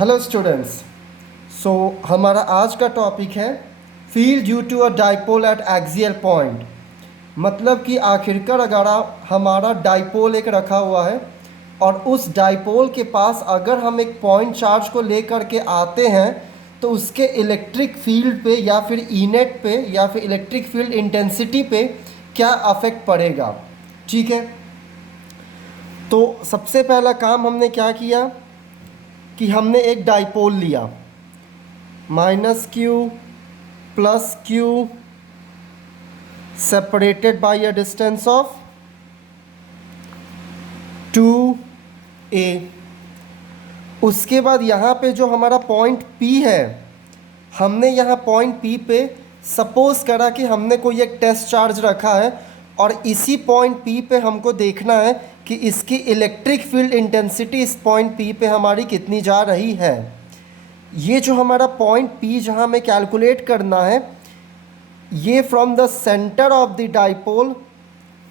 Hello students. सो हमारा आज का टॉपिक है field due to a dipole at axial point. मतलब कि आखिरकार अगर हमारा डाइपोल एक रखा हुआ है और उस डाइपोल के पास अगर हम एक पॉइंट चार्ज को लेकर के आते हैं तो उसके इलेक्ट्रिक फील्ड पे या फिर ईनेट पे या फिर इलेक्ट्रिक फील्ड इंटेंसिटी पे क्या अफेक्ट पड़ेगा। ठीक है, तो सबसे पहला काम हमने क्या किया कि हमने एक डाइपोल लिया, minus Q plus Q separated by a distance of 2a। उसके बाद यहाँ पे जो हमारा पॉइंट P है, हमने यहाँ पॉइंट P पे सपोज करा कि हमने कोई एक टेस्ट चार्ज रखा है और इसी पॉइंट P पे हमको देखना है कि इसकी इलेक्ट्रिक फील्ड इंटेंसिटी इस पॉइंट P पे हमारी कितनी जा रही है। ये जो हमारा पॉइंट P जहाँ हमें कैलकुलेट करना है, ये from the centre of the dipole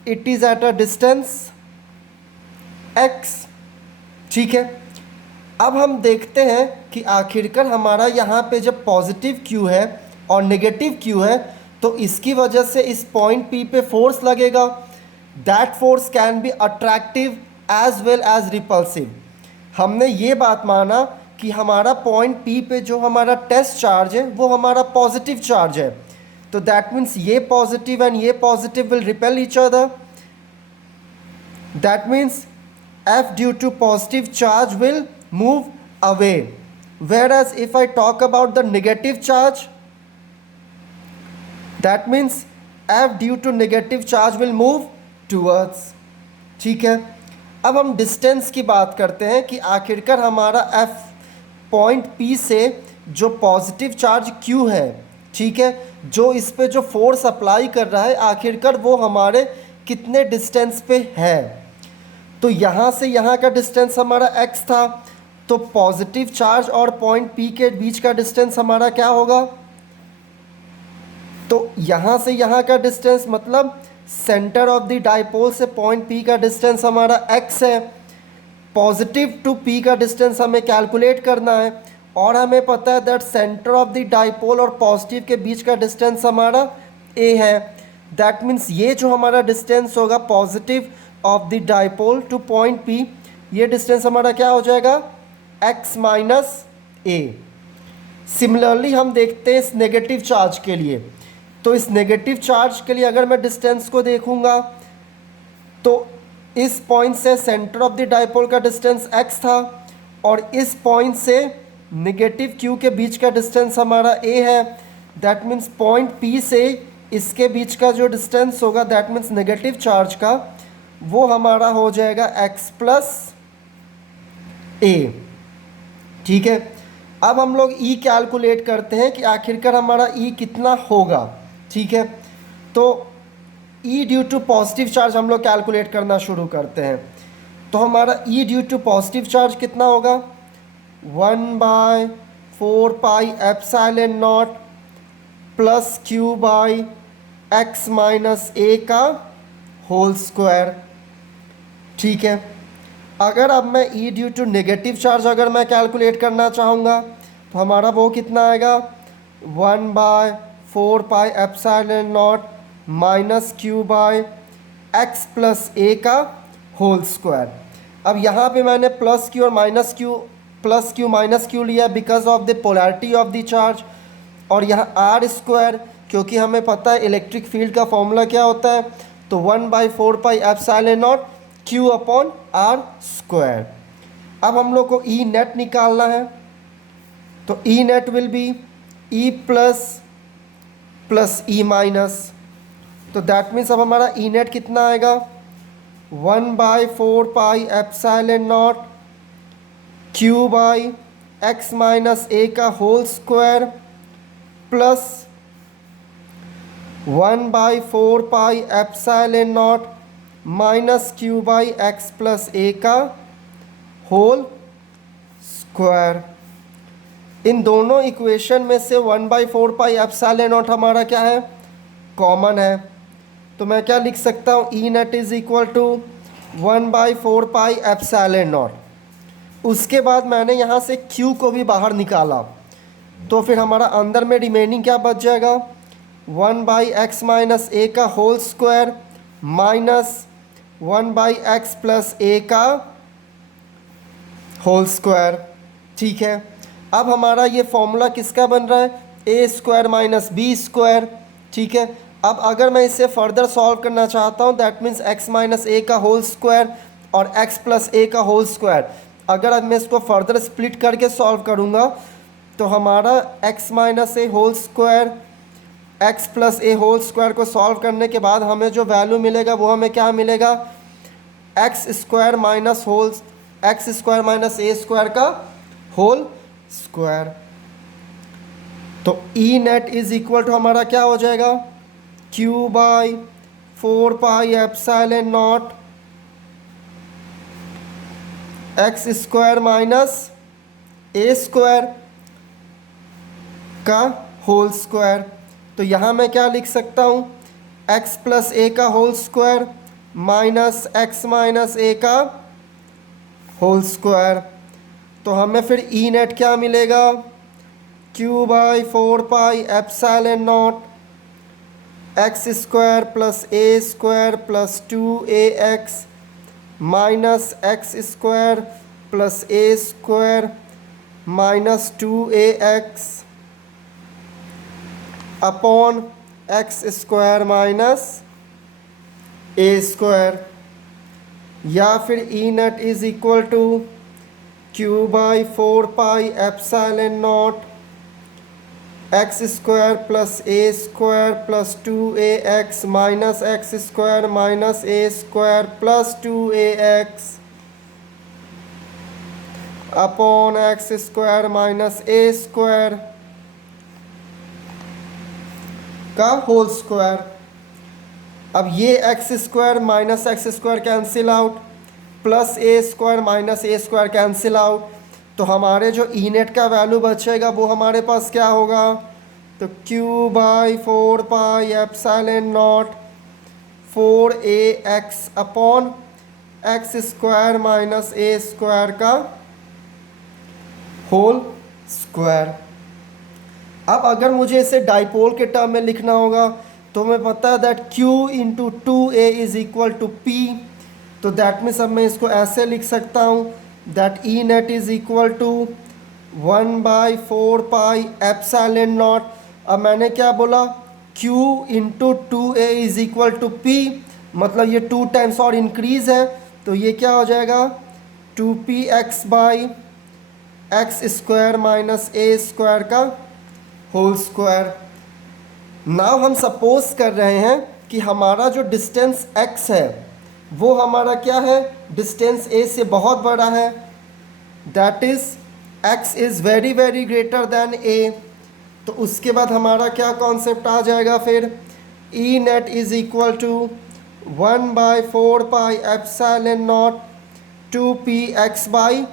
it is at a distance x। ठीक है, अब हम देखते हैं कि आखिरकार हमारा यहाँ पे जब पॉजिटिव q है और नेगेटिव q है तो इसकी वजह से इस पॉइंट P पे फोर्स लगेगा। That force can be attractive as well as repulsive. हमने ये बात माना कि हमारा पॉइंट P पे जो हमारा टेस्ट चार्ज है वो हमारा पॉजिटिव चार्ज है, तो दैट मीन्स ये पॉजिटिव एंड ये positive will repel each other. That means F due to positive charge will move away, whereas if I talk about the negative charge, that means F due to negative charge will move towards। ठीक है, अब हम distance की बात करते हैं कि आखिरकार हमारा F पॉइंट P से जो पॉजिटिव चार्ज Q है, ठीक है, जो इस पे जो फोर्स अप्लाई कर रहा है आखिरकार वो हमारे कितने डिस्टेंस पे है। तो यहाँ से यहाँ का डिस्टेंस हमारा x था, तो पॉजिटिव चार्ज और पॉइंट P के बीच का डिस्टेंस हमारा क्या होगा, तो यहाँ से यहाँ का डिस्टेंस मतलब सेंटर ऑफ द डाइपोल से पॉइंट P का डिस्टेंस हमारा x है। पॉजिटिव टू P का डिस्टेंस हमें कैलकुलेट करना है और हमें पता है that centre of the dipole और पॉजिटिव के बीच का डिस्टेंस हमारा a है। दैट मीन्स ये जो हमारा डिस्टेंस होगा positive of the dipole two point P, ये डिस्टेंस हमारा क्या हो जाएगा x माइनस a। सिमिलरली हम देखते हैं इस नेगेटिव चार्ज के लिए, तो इस नेगेटिव चार्ज के लिए अगर मैं डिस्टेंस को देखूंगा तो इस पॉइंट से सेंटर ऑफ द डाइपोल का डिस्टेंस x था और इस पॉइंट से नेगेटिव q के बीच का डिस्टेंस हमारा a है। दैट मीन्स पॉइंट P से इसके बीच का जो डिस्टेंस होगा दैट मीन्स नेगेटिव चार्ज का, वो हमारा हो जाएगा x प्लस a। ठीक है, अब हम लोग E कैलकुलेट करते हैं कि आखिरकार हमारा E कितना होगा। ठीक है, तो E due to positive charge हम लोग कैलकुलेट करना शुरू करते हैं। तो हमारा E due to positive charge कितना होगा 1/4 pi epsilon naught plus q by x minus a का होल स्क्वायर। ठीक है, अगर अब मैं E due to negative charge अगर मैं कैलकुलेट करना चाहूँगा तो हमारा वो कितना आएगा 1/4 pi epsilon naught minus q by x plus a का होल स्क्वायर। अब यहाँ पे मैंने प्लस q और माइनस q लिया because of the polarity of the charge, और यहाँ आर स्क्वायर क्योंकि हमें पता है इलेक्ट्रिक फील्ड का फॉर्मूला क्या होता है, तो 1/4 pi epsilon naught q upon r square. अब हम लोग को E नेट निकालना है, तो E net will be E plus E minus, तो दैट मीन्स अब हमारा E नेट कितना आएगा 1/4 pi epsilon naught q by x minus a का whole square plus 1/4 pi epsilon naught minus q by x plus a का whole square. इन दोनों equation में से 1/4 पाई एप्सिलॉन नॉट हमारा क्या है कॉमन है, तो मैं क्या लिख सकता हूँ E net is equal to 1/4 pi epsilon naught. उसके बाद मैंने यहाँ से Q को भी बाहर निकाला, तो फिर हमारा अंदर में रिमेनिंग क्या बच जाएगा, 1/x माइनस ए का whole square minus 1/x plus A का होल स्क्वायर। ठीक है, अब हमारा ये फॉर्मूला किसका बन रहा है, ए स्क्वायर माइनस बी स्क्वायर। ठीक है, अब अगर मैं इसे फर्दर सॉल्व करना चाहता हूँ, that means x minus A का होल स्क्वायर और x प्लस ए का होल स्क्वायर, अगर अब मैं इसको फर्दर स्प्लिट करके सॉल्व करूँगा तो हमारा x माइनस ए होल स्क्वायर x प्लस ए होल स्क्वायर को सॉल्व करने के बाद हमें जो वैल्यू मिलेगा वो हमें क्या मिलेगा, x square minus A square का होल स्क्वायर। तो E net is equal to हमारा क्या हो जाएगा, Q by 4 epsilon not X square minus A square का होल स्क्वायर। तो यहाँ मैं क्या लिख सकता हूँ, x प्लस ए का whole square minus X minus A का होल स्क्वायर। तो हमें फिर ई नेट क्या मिलेगा, q by 4 epsilon not X square plus A square plus 2ax minus X square plus A square minus 2ax upon X square minus A square. या फिर E net is equal to Q by 4 epsilon not X square plus A square plus 2ax minus X square minus A square plus 2ax upon X square minus A square का whole square. अब ये X square minus X square cancel out, plus A square minus A square cancel out, तो हमारे जो E net का value बचेगा वो हमारे पास क्या होगा, तो q by 4 epsilon not 4ax upon X square minus A square का होल स्क्वायर। अब अगर मुझे इसे डाइपोल के टर्म में लिखना होगा तो हमें पता है that q into 2a is equal to p, तो दैट मीन्स अब मैं इसको ऐसे लिख सकता हूँ that E net is equal to 1/4 epsilon naught. अब मैंने क्या बोला, q into 2a is equal to p, मतलब ये 2 टाइम्स और इंक्रीज़ है, तो ये क्या हो जाएगा 2px by X square minus A square का होल स्क्वायर। नाउ हम सपोज कर रहे हैं कि हमारा जो डिस्टेंस x है वो हमारा क्या है, डिस्टेंस a से बहुत बड़ा है, that is x is very very greater than a। तो उसके बाद हमारा क्या कॉन्सेप्ट आ जाएगा फिर, E net is equal to 1/4 epsilon not 2px by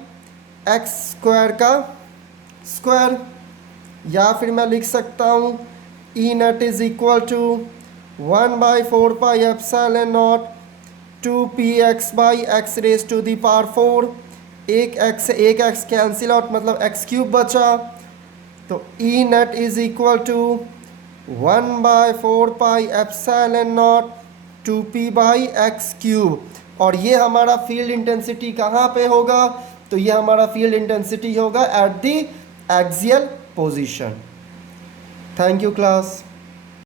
X square का स्क्वायर। या फिर मैं लिख सकता हूँ E net is equal to 1/4 epsilon not 2px by X raise to the power 4, एक x कैंसिल आउट मतलब एक्स क्यूब बचा, तो E net is equal to 1/4 epsilon not 2p by X cube. और ये हमारा फील्ड इंटेंसिटी कहाँ पे होगा, तो ये हमारा फील्ड इंटेंसिटी होगा at the axial position. Thank you class.